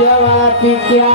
जवाब क्या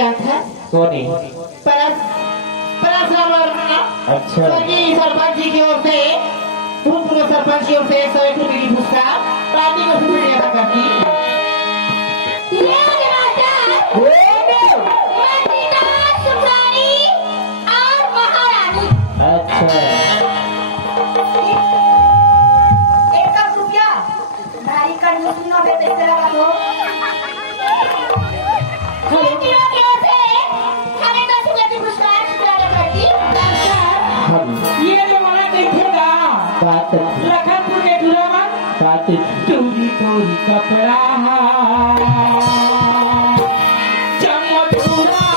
गया था सोनी। अच्छा सरपंच जी की ओर से पूर्व सरपंच की ओर से 101 रुपए की पुरस्कार पार्टी को फिर दिया था करती अच्छा ये जो वाला देखेगा बात लखनपुर के गुलाम बात चोरी चोरी कपड़ा चमचूरा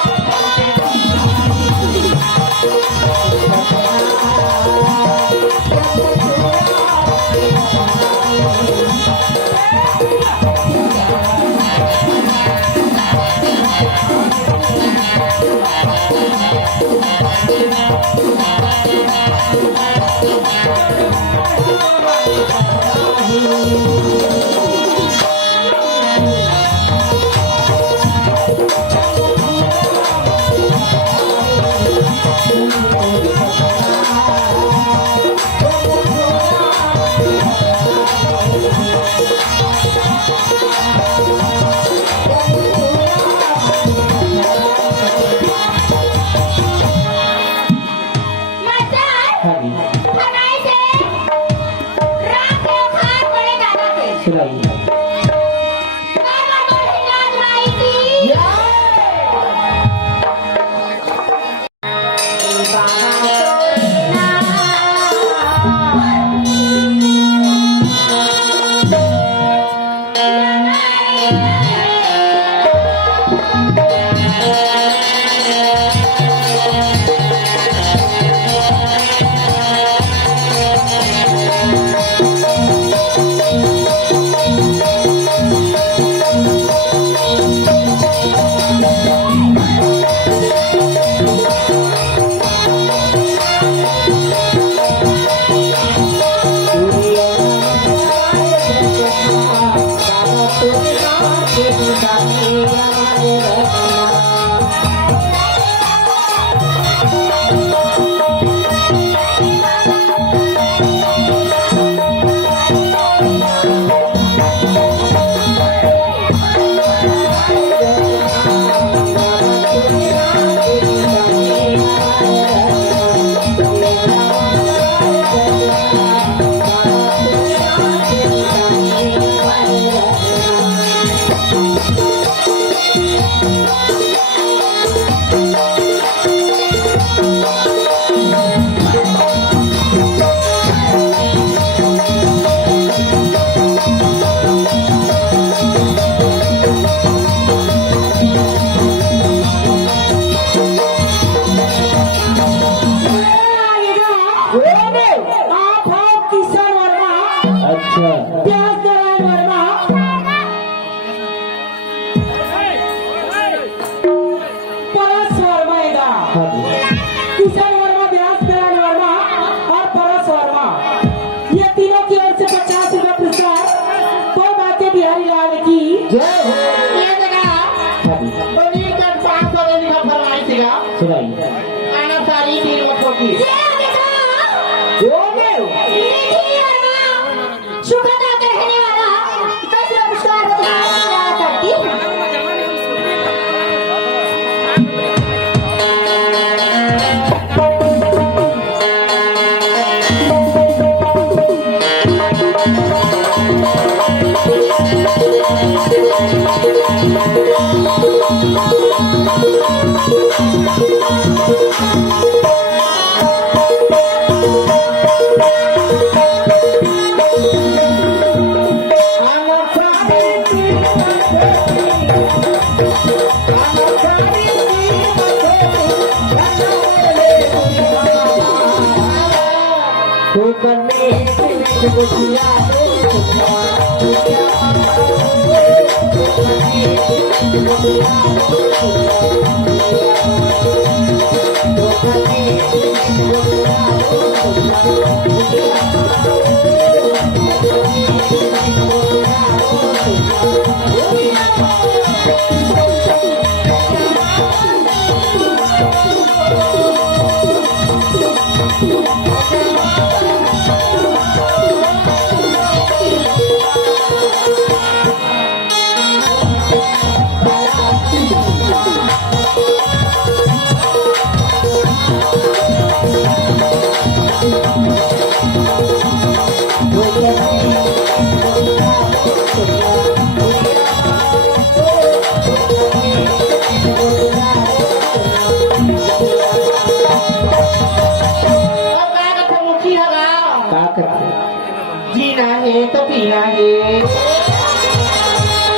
और काय करता मुखी हगा का करते जीना है तो पीना है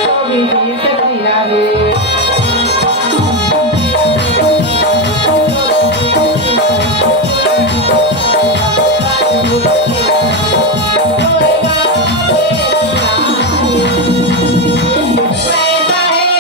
तो भी जी के जीना है पैसा है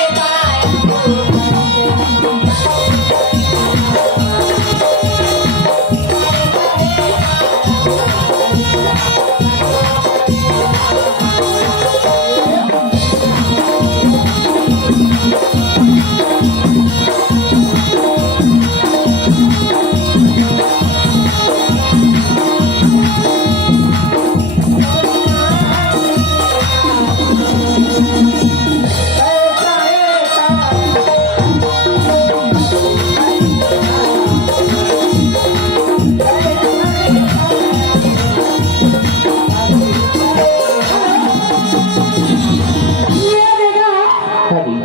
हरी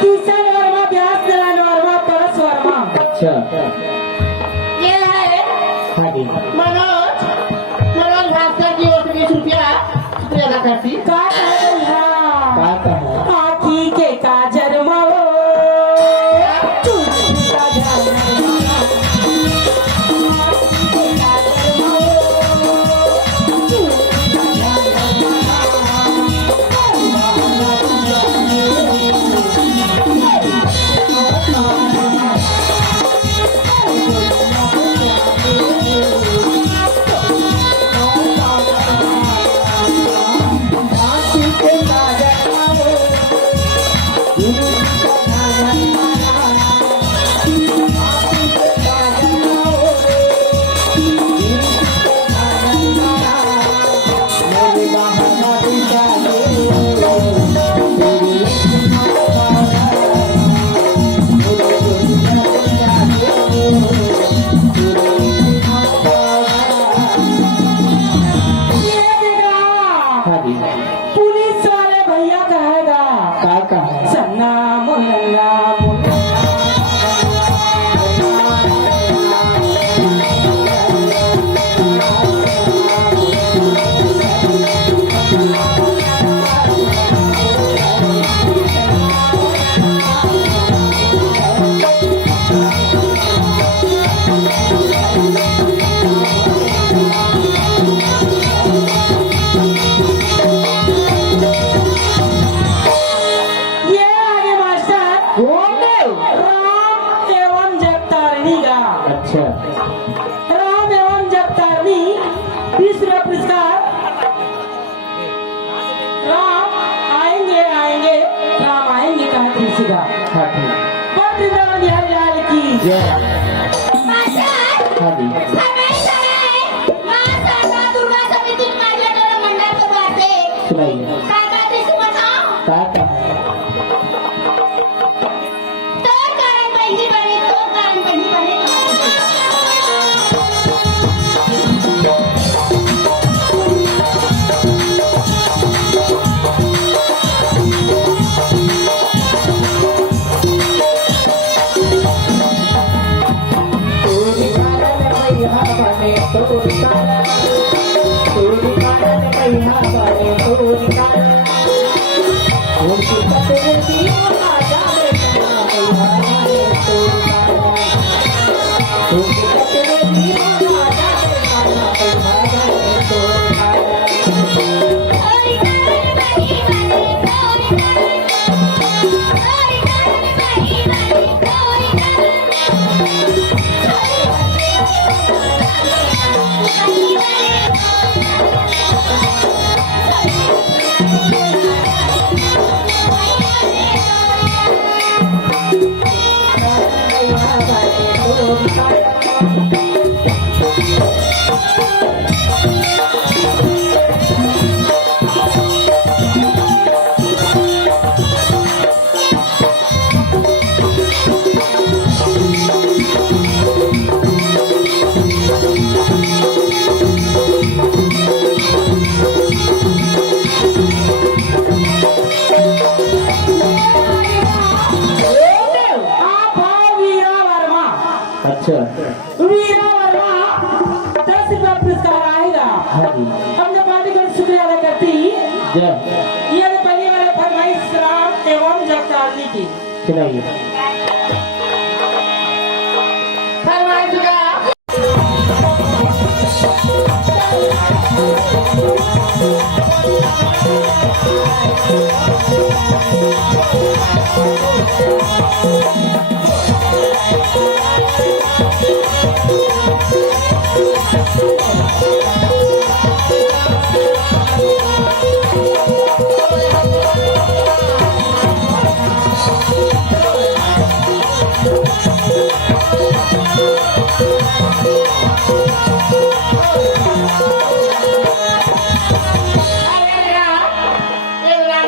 तीसरा वर्मा ब्यास दलान वर्मा परस वर्मा अच्छा ये है हरी मनोज मनोज भास्कर की ओर से 20 रुपया अदा करती का कहला का कहा आखी के काजर माओ चूड़ी के काजर माओ आखी के काजर माओ चूड़ी के काजर आखी के काजर माओ हरी पुलिस वाले भैया कहेगा का कहा सन्ना मुन्ना ये आगे मास्टर राम एवं जगतारिणी का अच्छा राम एवं जगतारिणी 20 रुपये पुरस्कार राम आएंगे आएंगे राम आएंगे कहा तुलसी का हरी पर वृंदावन बिहार लाल की जय मास्टर हरी फरमाइश आ रहा है मां शारदा दुर्गा समिति मार्केट मंडल के वास्ते सुनाइए काका से बताओ का कहा तो कारण बहनी बने तो कारण बहनी बने थोड़ी कारण बहनी बने थोड़ी कारण बहनी बने थोड़ी कारण हाँ जी हमने पार्टी का शुक्रिया अदा करती जय ये पहले वाले फरमाइश राम एवं जगतारनी की सुनाइए फरमाइश का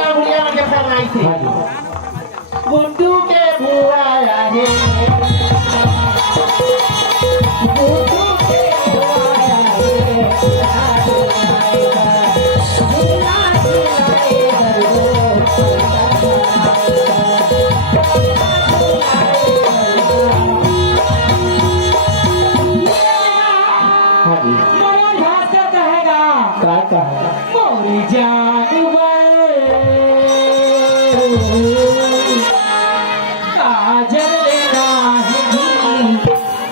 हाँ जी गुड्डू के बुआ है गुड्डू के बुआ हाँ जी मनोज भास्कर कहेगा क्या कहा मोरी काजल लेना है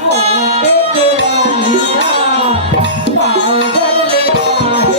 मोटे के रानिया काजल लेना है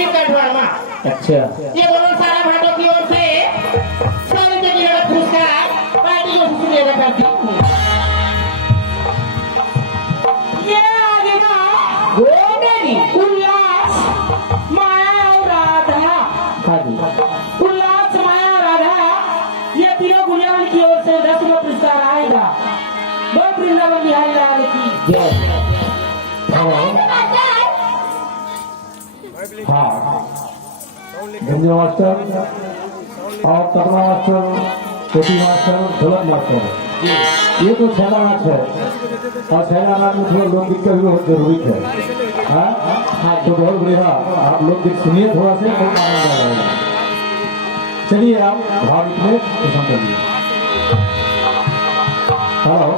अच्छा ये दोनों सारा भाटों की ओर से 100 रुपए की नगद पुरस्कार पार्टी को शुक्रिया अदा करती हूँ। ये आगेगा गोमेरी उल्लास माया और राधा हाँ जी उल्लास माया राधा ये तीनों गुड़ियाओं की ओर से 10 रुपये पुरस्कार आएगा बहुत वृंदावन बिहारी लाल की जय हेलो हाँ गंजा मास्टर और तबला मास्टर पेटी मास्टर ढोलक मास्टर ये तो छैला नाच है और छैला नाच में थोड़ा लोकगीत का भी बहुत जरूरी है हाँ तो बहुत बढ़िया आप लोकगीत सुनिए थोड़ा सा बहुत आनंद आ जाएगा चलिए आप भाव में पसंद करिए हेलो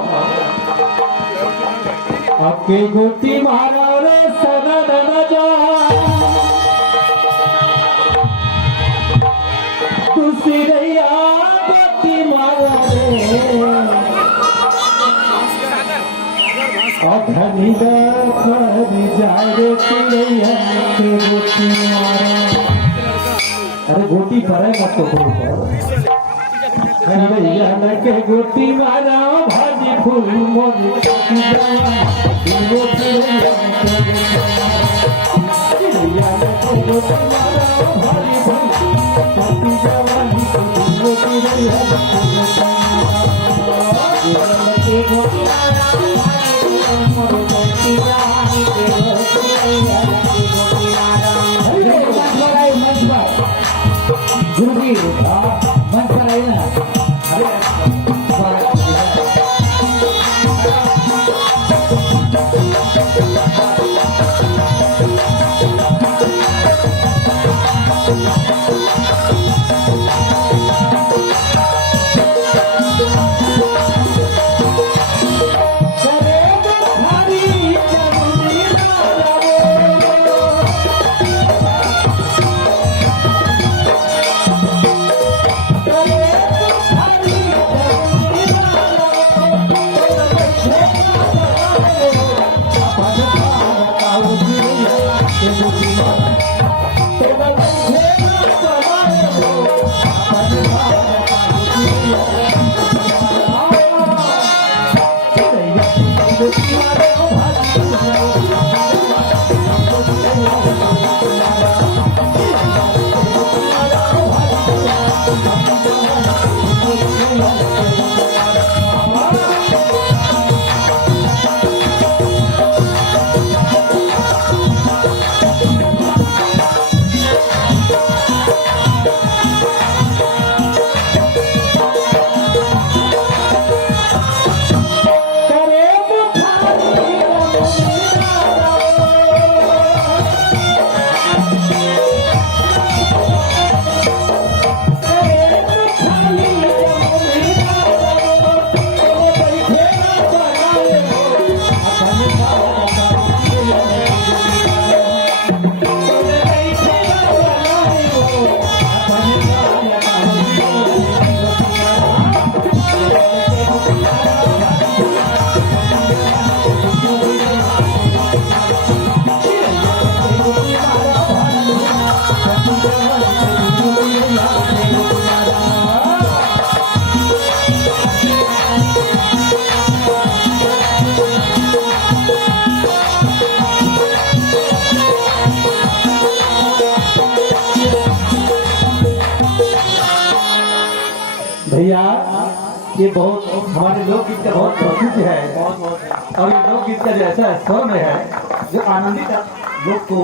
आपके गोटी मारा रे सनन न जा सिरैया गोटी मारा रे अधनी दखरी जाए रे सिरैया के गोटी मारा अरे गोटी पर है मत को सिरैया के गोटी मारा भाजी फूल मोर गोटी सिरैया के गोटी मारा भाजी फूल भैया ये बहुत हमारे लोकगीत का बहुत प्रसिद्ध है और ये लोकगीत का जो ऐसा स्वर में है जो आनंदित लोग को